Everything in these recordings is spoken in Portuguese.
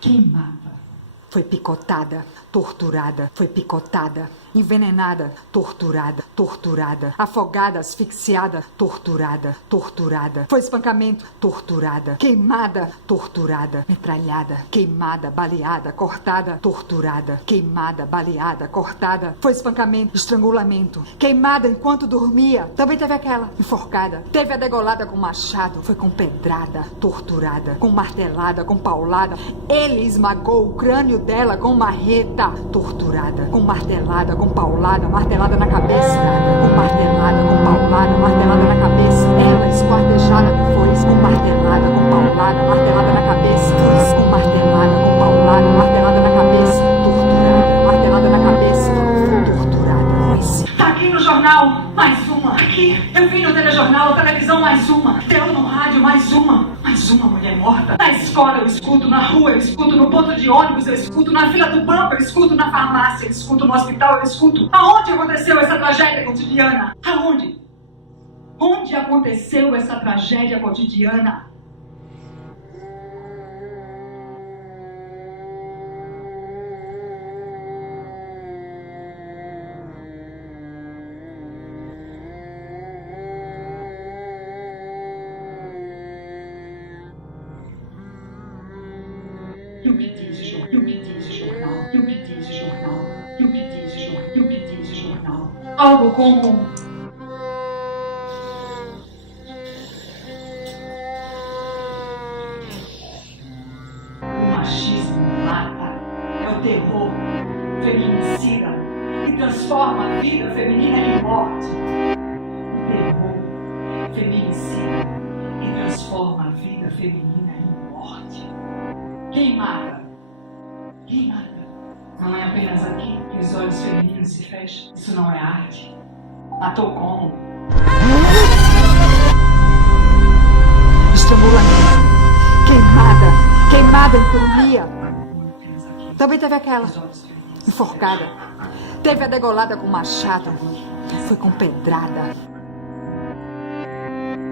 Queimada. Foi picotada, torturada, foi picotada, envenenada, torturada, torturada, afogada, asfixiada, torturada, torturada, foi espancamento, torturada, queimada, torturada, metralhada, queimada, baleada, cortada, torturada, queimada, baleada, cortada, foi espancamento, estrangulamento, queimada enquanto dormia, também teve aquela, enforcada, teve a degolada com machado, foi com pedrada, torturada, com martelada, com paulada, ele esmagou o crânio dela com marreta, torturada, com martelada, com paulada, martelada na cabeça, com martelada, com paulada, martelada na cabeça, ela esquartejada com foice, com martelada, com paulada, martelada na cabeça, foice, com martelada, com paulada, martelada na cabeça, torturada, martelada na cabeça, torturada. Tá aqui no jornal, mais uma, aqui, eu vi no telejornal, televisão, mais uma, deu no rádio, mais uma mulher morta. Na escola eu escuto, na rua eu escuto, no ponto de ônibus eu escuto, na fila do banco eu escuto, na farmácia eu escuto, no hospital eu escuto. Aonde aconteceu essa tragédia cotidiana? Aonde? Onde aconteceu essa tragédia cotidiana? E o que diz o jornal? E o que diz o jornal? E o que diz o jornal? E o que diz o jornal? E o que diz o jornal? Algo como... O machismo mata, é o terror feminicida que transforma a vida feminina em morte. O terror feminicida que transforma a vida feminina em morte. Quem mata? Quem mata? Não é apenas aqui que os olhos femininos se fecham. Isso não é arte. Matou como? Estrangulamento. Queimada. Queimada em dormia. Também teve aquela. Enforcada. Teve a degolada com machado. Foi com pedrada.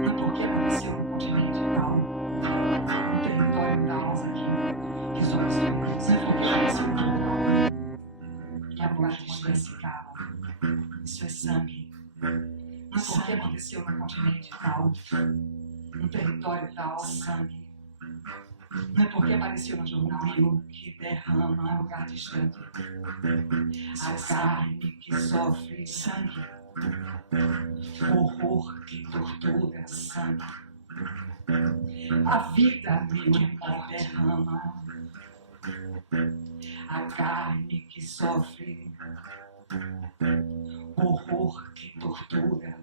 Mas por que aconteceu no continente tal? No território da Alza aqui. Que os olhos femininos não aconteceu no que a morte desclassificava. Isso é sangue. Mas por que aconteceu no continente tal? No território tal, sangue. Não é porque apareceu no jornal que derrama em lugar distante. A carne que sofre sangue. Horror que tortura sangue. A vida que derrama. A carne que sofre. Horror que tortura.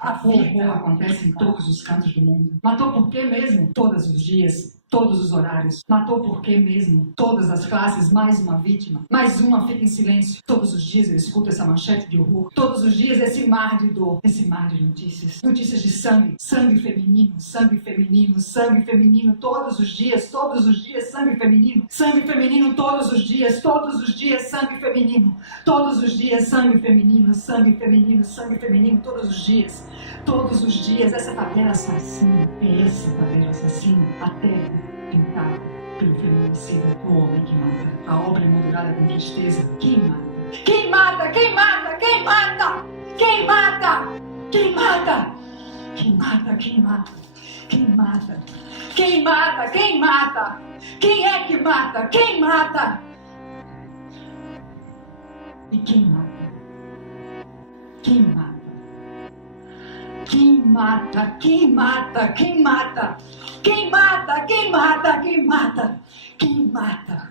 A vida acontece em todos os cantos do mundo. Matou por quê mesmo? Todos os dias, todos os horários. Matou por quê mesmo? Todas as classes, mais uma vítima. Mais uma fica em silêncio. Todos os dias eu escuto essa manchete de horror. Todos os dias esse mar de dor. Esse mar de notícias. Notícias de sangue. Sangue feminino, sangue feminino, sangue feminino. Todos os dias, sangue feminino. Sangue feminino todos os dias, sangue feminino. Todos os dias, sangue feminino, sangue feminino, sangue feminino. Todos os dias. Todos os dias, essa tabela assassina, é essa tabela assassina, a terra pintada pelo feminicida, o homem que mata, a obra emoldurada com tristeza, quem mata? Quem mata? Quem mata? Quem mata? Quem mata? Quem mata? Quem mata? Quem mata? Quem mata? Quem mata? Quem mata? Quem é que mata? Quem mata? E quem mata? Quem mata? Quem mata? Quem mata? Quem mata? Quem mata? Quem mata? Quem mata? Quem mata?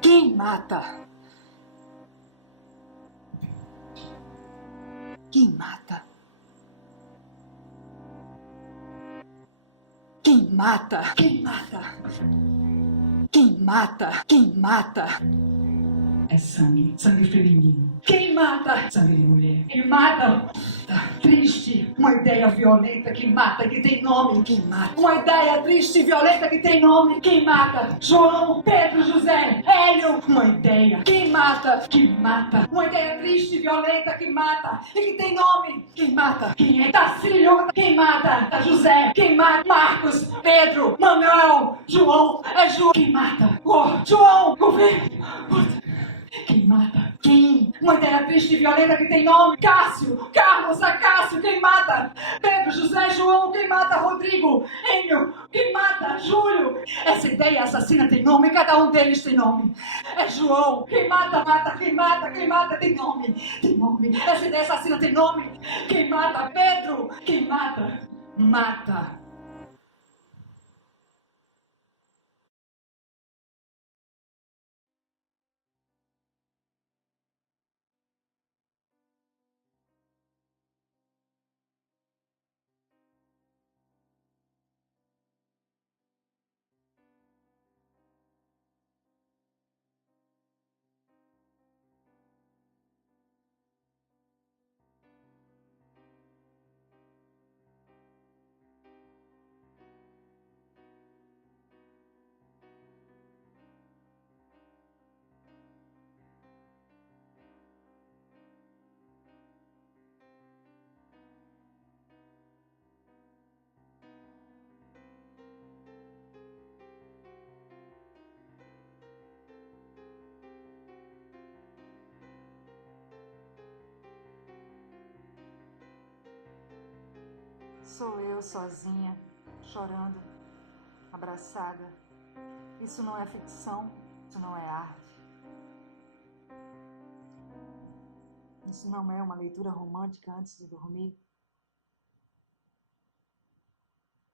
Quem mata? Quem mata? Quem mata? Quem mata? Quem mata? Quem mata? É sangue, sangue feminino. Quem mata? Sangue de mulher. Quem mata? Triste. Uma ideia violenta que mata, que tem nome. Quem mata? Uma ideia triste e violenta que tem nome. Quem mata? João, Pedro, José, Hélio. Uma ideia. Quem mata? Que mata. Uma ideia triste e violenta que mata e que tem nome. Quem mata? Quem é? Tacílio. Quem mata? José. Quem mata? Marcos, Pedro, Manuel, João. É João. Quem mata? Oh, João, governo. Quem mata? Quem? Uma ideia triste e violenta que tem nome. Cássio, Carlos, Acácio, quem mata? Pedro, José, João, quem mata? Rodrigo, Enio, quem mata? Júlio. Essa ideia assassina tem nome, cada um deles tem nome. É João, quem mata, mata, quem mata, tem nome. Tem nome. Essa ideia assassina tem nome. Quem mata? Pedro, quem mata? Mata. Sou eu sozinha, chorando, abraçada. Isso não é ficção, isso não é arte. Isso não é uma leitura romântica antes de dormir.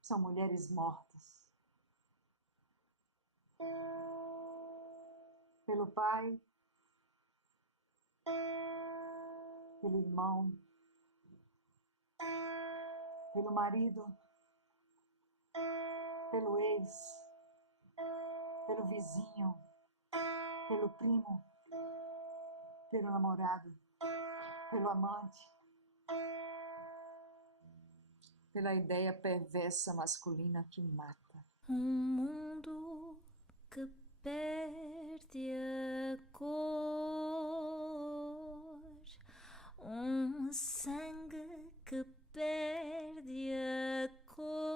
São mulheres mortas. Pelo pai, pelo irmão, pelo marido, pelo ex, pelo vizinho, pelo primo, pelo namorado, pelo amante, pela ideia perversa masculina que mata. Mundo que perde a cor, sangue que perde a cor.